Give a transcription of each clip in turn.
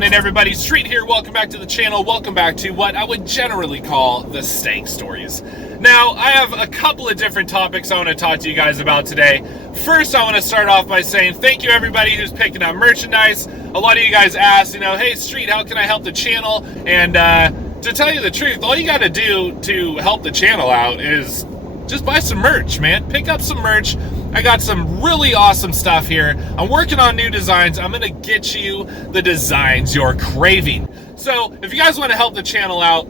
happening, everybody? Street here. Welcome back to the channel. Welcome back to what I would generally call the Stang stories. Now, I have a couple of different topics I want to talk to you guys about today. First, I want to start off by saying thank you, everybody who's picking up merchandise. A lot of you guys asked, hey, Street, how can I help the channel? And to tell you the truth, all you got to do to help the channel out is just buy some merch, man. Pick up some merch. I got some really awesome stuff here. I'm working on new designs. I'm gonna get you the designs you're craving. So if you guys want to help the channel out,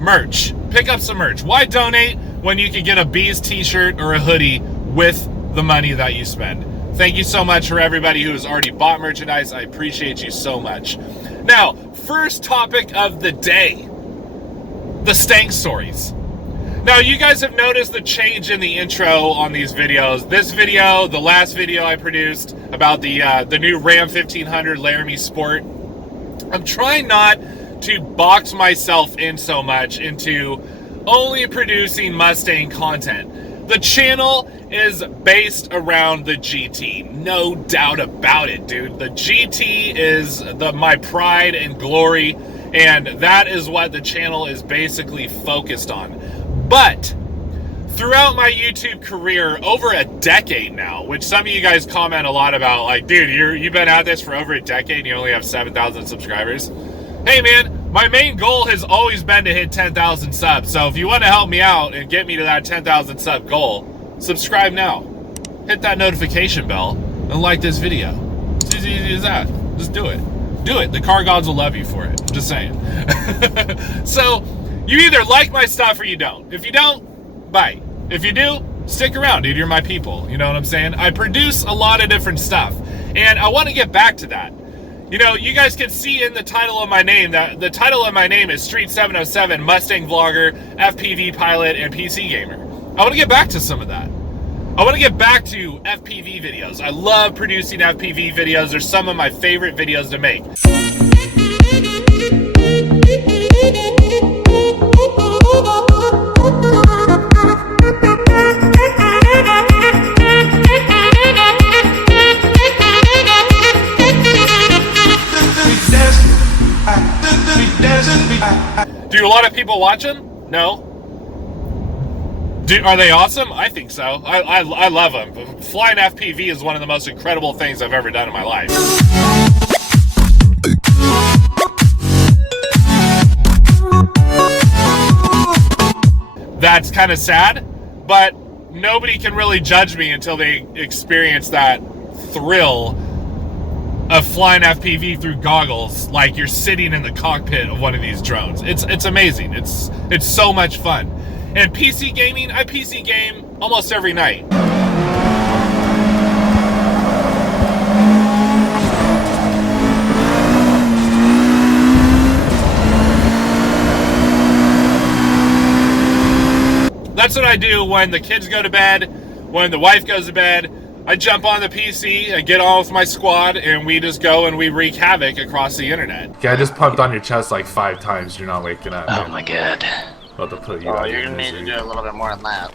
merch. Pick up some merch. Why donate when you can get a Bees t-shirt or a hoodie with the money that you spend? Thank you so much for everybody who has already bought merchandise. I appreciate you so much. Now, first topic of the day, the Stang stories. Now, you guys have noticed the change in the intro on these videos. This video, the last video I produced about the new Ram 1500 Laramie Sport, I'm trying not to box myself in so much into only producing Mustang content. The channel is based around the GT, no doubt about it, dude. The GT is my pride and glory, and that is what the channel is basically focused on. But throughout my YouTube career, over a decade now, which some of you guys comment a lot about, like, dude, you've been at this for over a decade and you only have 7,000 subscribers. Hey, man, my main goal has always been to hit 10,000 subs. So if you want to help me out and get me to that 10,000 sub goal, subscribe now. Hit that notification bell and like this video. It's as easy as that. Just do it. Do it. The car gods will love you for it. I'm just saying. So you either like my stuff or you don't. If you don't, bye. If you do, stick around, dude. You're my people. You know what I'm saying? I produce a lot of different stuff, and I want to get back to that. You guys can see in the title of my name that the title of my name is Street 707, Mustang Vlogger, FPV Pilot, and PC Gamer. I want to get back to some of that. I want to get back to FPV videos. I love producing FPV videos. They're some of my favorite videos to make. Do a lot of people watch them? No. Are they awesome? I think so. I love them. Flying FPV is one of the most incredible things I've ever done in my life. That's kind of sad, but nobody can really judge me until they experience that thrill of flying FPV through goggles, like you're sitting in the cockpit of one of these drones. It's amazing. It's so much fun. And PC gaming, I PC game almost every night. That's what I do when the kids go to bed, when the wife goes to bed. I jump on the PC, I get on with my squad, and we just go and we wreak havoc across the internet. Yeah, I just pumped on your chest like 5 times. You're not waking up. Oh my god. About to put you oh, you're gonna need to do a little bit more than that.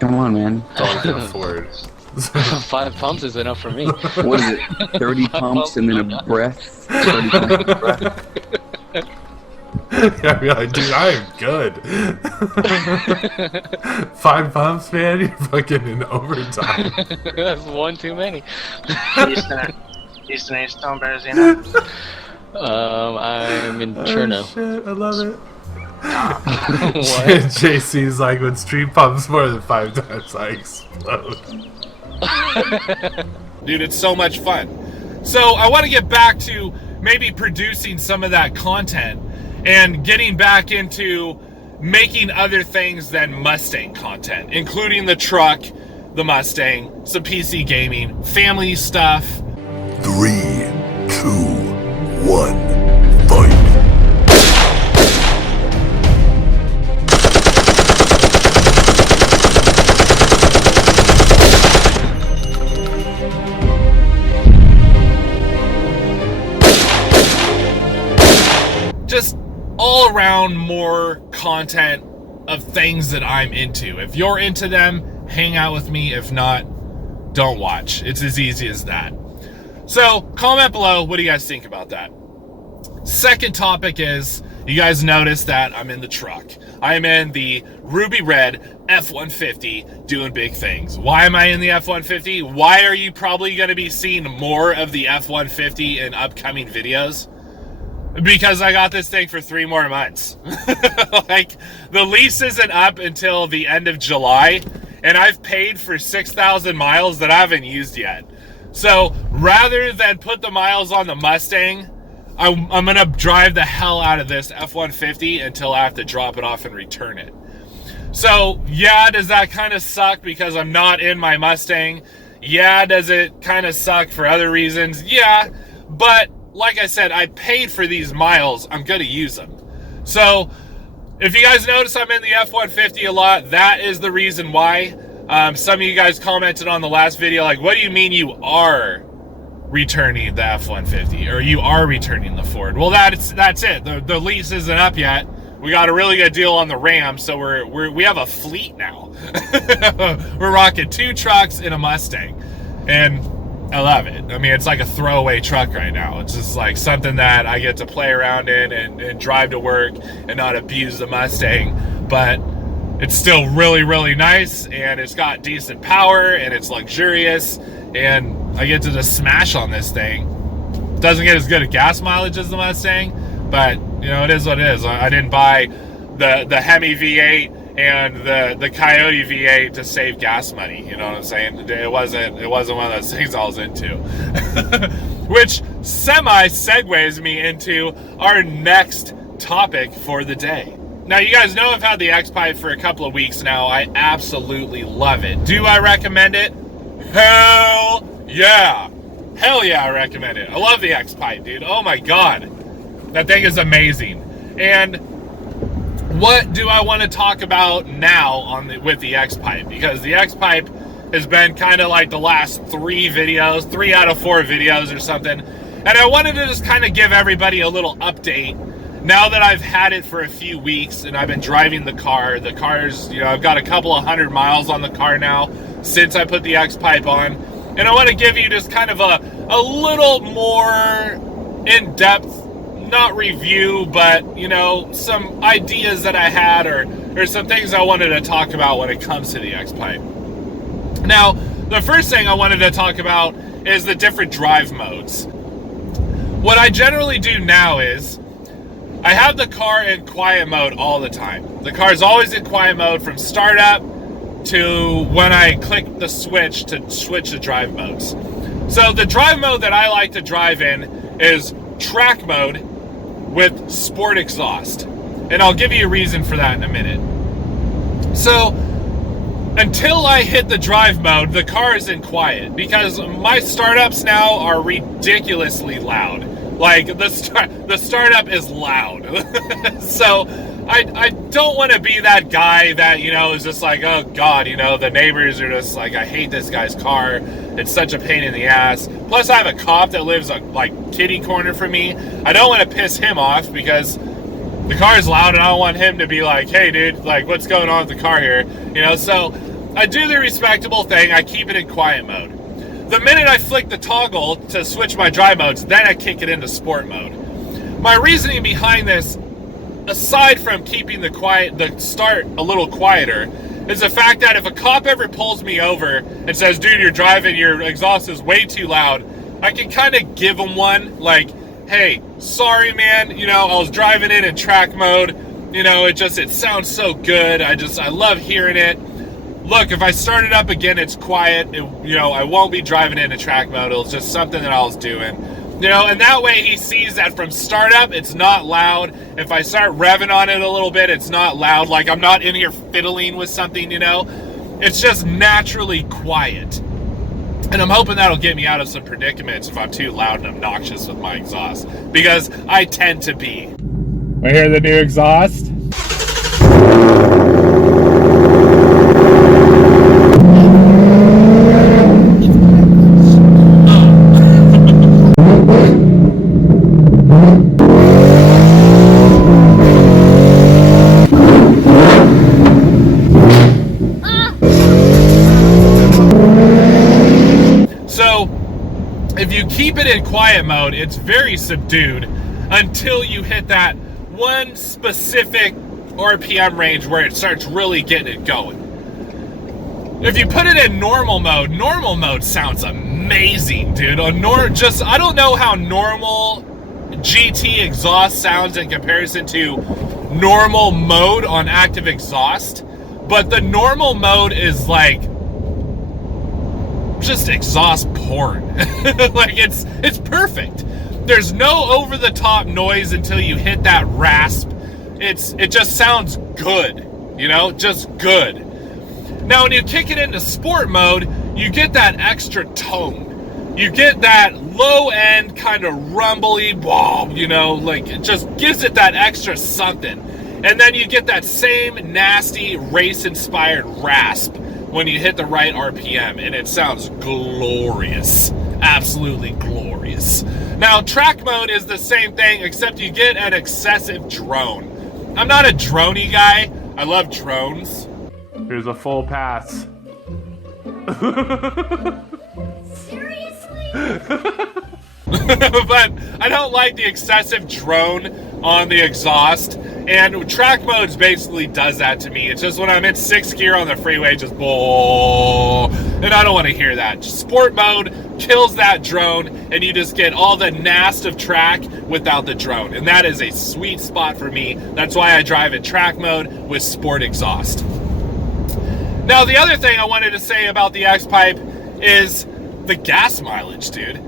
Come on, man. All I can afford. 5 pumps is enough for me. What is it? 30 pumps and then a breath? 30 pumps and a breath? Yeah, like, dude, I am good. 5 pumps, man. You're fucking in overtime. That's one too many. Houston, are you still in Berzina? I'm in Cherno. Oh, shit, I love it. What? JC's like, when Street pumps more than 5 times, I explode. Dude, it's so much fun. So I want to get back to maybe producing some of that content and getting back into making other things than Mustang content, including the truck, the Mustang, some PC gaming, family stuff. 3, 2, 1, fight! Just all around more content of things that I'm into. If you're into them, hang out with me. If not, don't watch. It's as easy as that. So comment below, what do you guys think about that? Second topic is, you guys notice that I'm in the truck. I'm in the ruby red F-150 doing big things. Why am I in the F-150? Why are you probably going to be seeing more of the F-150 in upcoming videos? Because I got this thing for 3 more months. Like, the lease isn't up until the end of July, and I've paid for 6,000 miles that I haven't used yet. So rather than put the miles on the Mustang, I'm going to drive the hell out of this F-150 until I have to drop it off and return it. So, yeah, does that kind of suck because I'm not in my Mustang? Yeah, does it kind of suck for other reasons? Yeah, but like I said, I paid for these miles. I'm going to use them. So, if you guys notice I'm in the F-150 a lot, that is the reason why. Some of you guys commented on the last video, like, what do you mean you are returning the F-150, or you are returning the Ford? Well, that's it. The lease isn't up yet. We got a really good deal on the Ram, so we have a fleet now. We're rocking 2 trucks and a Mustang, and I love it. I mean, it's like a throwaway truck right now. It's just like something that I get to play around in and drive to work and not abuse the Mustang, but it's still really, really nice, and it's got decent power, and it's luxurious, and I get to just smash on this thing. Doesn't get as good a gas mileage as the Mustang, but you know, it is what it is. I didn't buy the Hemi V8 and the Coyote V8 to save gas money. You know what I'm saying? It wasn't one of those things I was into. Which semi segues me into our next topic for the day. Now, you guys know I've had the X-Pipe for a couple of weeks now. I absolutely love it. Do I recommend it? Hell yeah. Hell yeah, I recommend it. I love the X-Pipe, dude. Oh my God. That thing is amazing. And what do I want to talk about now with the X-Pipe? Because the X-Pipe has been kind of like the last 3 videos, 3 out of 4 videos or something. And I wanted to just kind of give everybody a little update. Now that I've had it for a few weeks and I've been driving the car's, you know, I've got a couple of 100 miles on the car now since I put the X-Pipe on. And I want to give you just kind of a little more in-depth, not review, but, you know, some ideas that I had or some things I wanted to talk about when it comes to the X-Pipe. Now, the first thing I wanted to talk about is the different drive modes. What I generally do now is I have the car in quiet mode all the time. The car is always in quiet mode from startup to when I click the switch to switch to drive modes. So the drive mode that I like to drive in is track mode with sport exhaust. And I'll give you a reason for that in a minute. So until I hit the drive mode, the car is in quiet because my startups now are ridiculously loud. Like, the startup is loud. So I don't want to be that guy that, you know, is just like, oh God, you know, the neighbors are just like, I hate this guy's car. It's such a pain in the ass. Plus, I have a cop that lives like kitty corner from me. I don't want to piss him off because the car is loud and I don't want him to be like, hey dude, like, what's going on with the car here? You know, so I do the respectable thing. I keep it in quiet mode. The minute I flick the toggle to switch my drive modes, then I kick it into sport mode. My reasoning behind this, aside from keeping the start a little quieter, is the fact that if a cop ever pulls me over and says, dude, your exhaust is way too loud, I can kind of give them one, like, hey, sorry man, you know, I was driving it in track mode, you know, it sounds so good, I love hearing it. Look, if I start it up again, it's quiet. I won't be driving into track mode. It's just something that I was doing. You know, and that way he sees that from startup, it's not loud. If I start revving on it a little bit, it's not loud. Like, I'm not in here fiddling with something, you know. It's just naturally quiet. And I'm hoping that'll get me out of some predicaments if I'm too loud and obnoxious with my exhaust. Because I tend to be. I hear the new exhaust. keep it in quiet mode, it's very subdued until you hit that one specific RPM range where it starts really getting it going. If you put it in normal mode sounds amazing, dude. I don't know how normal GT exhaust sounds in comparison to normal mode on active exhaust, but the normal mode is like just exhaust porn. Like it's perfect. There's no over the top noise until you hit that rasp. It just sounds good, you know, just good. Now when you kick it into sport mode, you get that extra tone. You get that low end kind of rumbly, you know, like it just gives it that extra something. And then you get that same nasty race inspired rasp when you hit the right RPM, and it sounds glorious. Absolutely glorious. Now track mode is the same thing, except you get an excessive drone. I'm not a droney guy. I love drones. Here's a full pass. Seriously? But I don't like the excessive drone on the exhaust, and track modes basically does that to me. It's just when I'm in 6th gear on the freeway, just and I don't want to hear that. Sport mode kills that drone, and you just get all the nast of track without the drone, and that is a sweet spot for me. That's why I drive in track mode with sport exhaust. Now the other thing I wanted to say about the X-Pipe is the gas mileage, dude.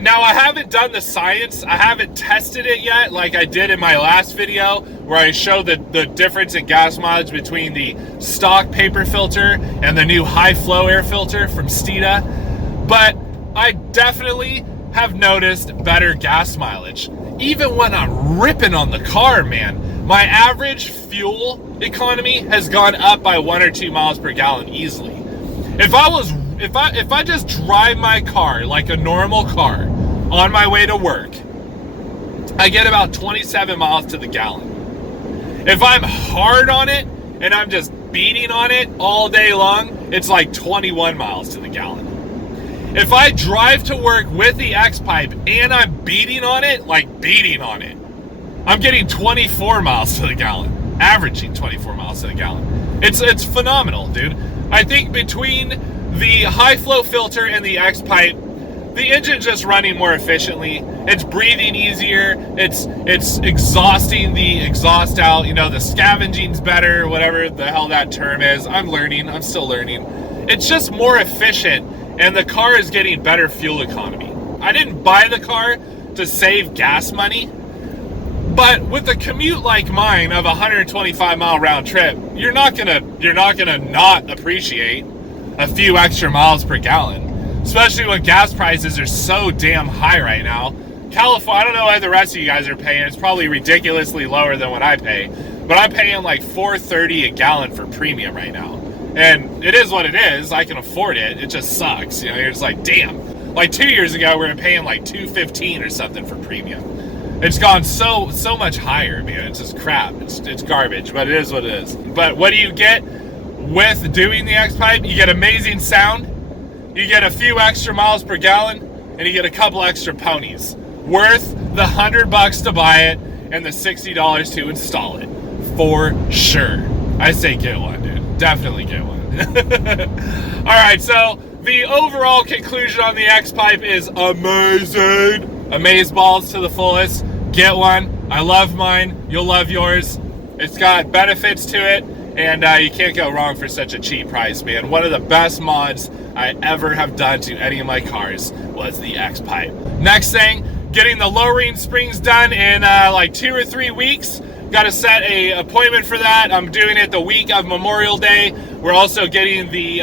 Now I haven't done the science, I haven't tested it yet like I did in my last video where I showed the difference in gas mileage between the stock paper filter and the new high flow air filter from Stita, but I definitely have noticed better gas mileage. Even when I'm ripping on the car, man, my average fuel economy has gone up by 1 or 2 miles per gallon easily. If I just drive my car like a normal car on my way to work, I get about 27 miles to the gallon. If I'm hard on it and I'm just beating on it all day long, it's like 21 miles to the gallon. If I drive to work with the X-Pipe and I'm beating on it, like beating on it, I'm getting 24 miles to the gallon, averaging 24 miles to the gallon. It's phenomenal, dude. I think between the high flow filter and the X-Pipe, the engine's just running more efficiently. It's breathing easier. It's exhausting the exhaust out. You know, the scavenging's better, whatever the hell that term is. I'm still learning. It's just more efficient, and the car is getting better fuel economy. I didn't buy the car to save gas money, but with a commute like mine of a 125 mile round trip, you're not gonna not appreciate a few extra miles per gallon, especially when gas prices are so damn high right now. California, I don't know what the rest of you guys are paying. It's probably ridiculously lower than what I pay, but I'm paying like $4.30 a gallon for premium right now. And it is what it is. I can afford it. It just sucks. You know, you're just like, damn. Like 2 years ago, we were paying like $2.15 or something for premium. It's gone so much higher, man. It's just crap. It's garbage, but it is what it is. But what do you get with doing the X-Pipe? You get amazing sound, you get a few extra miles per gallon, and you get a couple extra ponies. Worth the $100 to buy it and the $60 to install it. For sure. I say get one, dude. Definitely get one. Alright, so the overall conclusion on the X-Pipe is amazing. Amazeballs to the fullest. Get one. I love mine. You'll love yours. It's got benefits to it, and you can't go wrong for such a cheap price, man. One of the best mods I ever have done to any of my cars was the X-Pipe. Next thing, getting the lowering springs done in like 2 or 3 weeks. Got to set a appointment for that. I'm doing it the week of Memorial Day. We're also getting the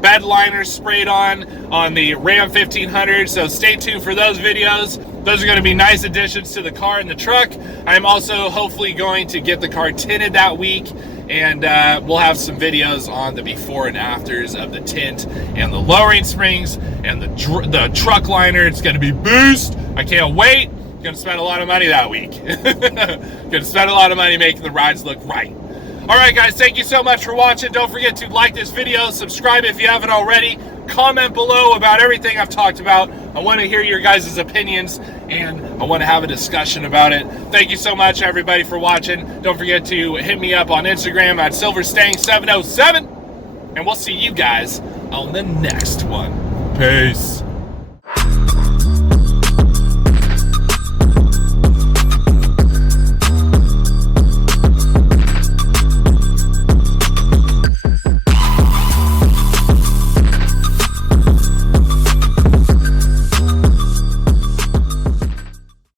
bed liners sprayed on the Ram 1500, so stay tuned for those videos. Those are going to be nice additions to the car and the truck. I'm also hopefully going to get the car tinted that week, and we'll have some videos on the before and afters of the tint and the lowering springs and the truck liner. It's going to be boost. I can't wait. Gonna spend a lot of money that week. Gonna spend a lot of money making the rides look right. All right, guys, thank you so much for watching. Don't forget to like this video, subscribe if you haven't already, comment below about everything I've talked about. I want to hear your guys' opinions, and I want to have a discussion about it. Thank you so much, everybody, for watching. Don't forget to hit me up on Instagram at silverstang707, and we'll see you guys on the next one. Peace.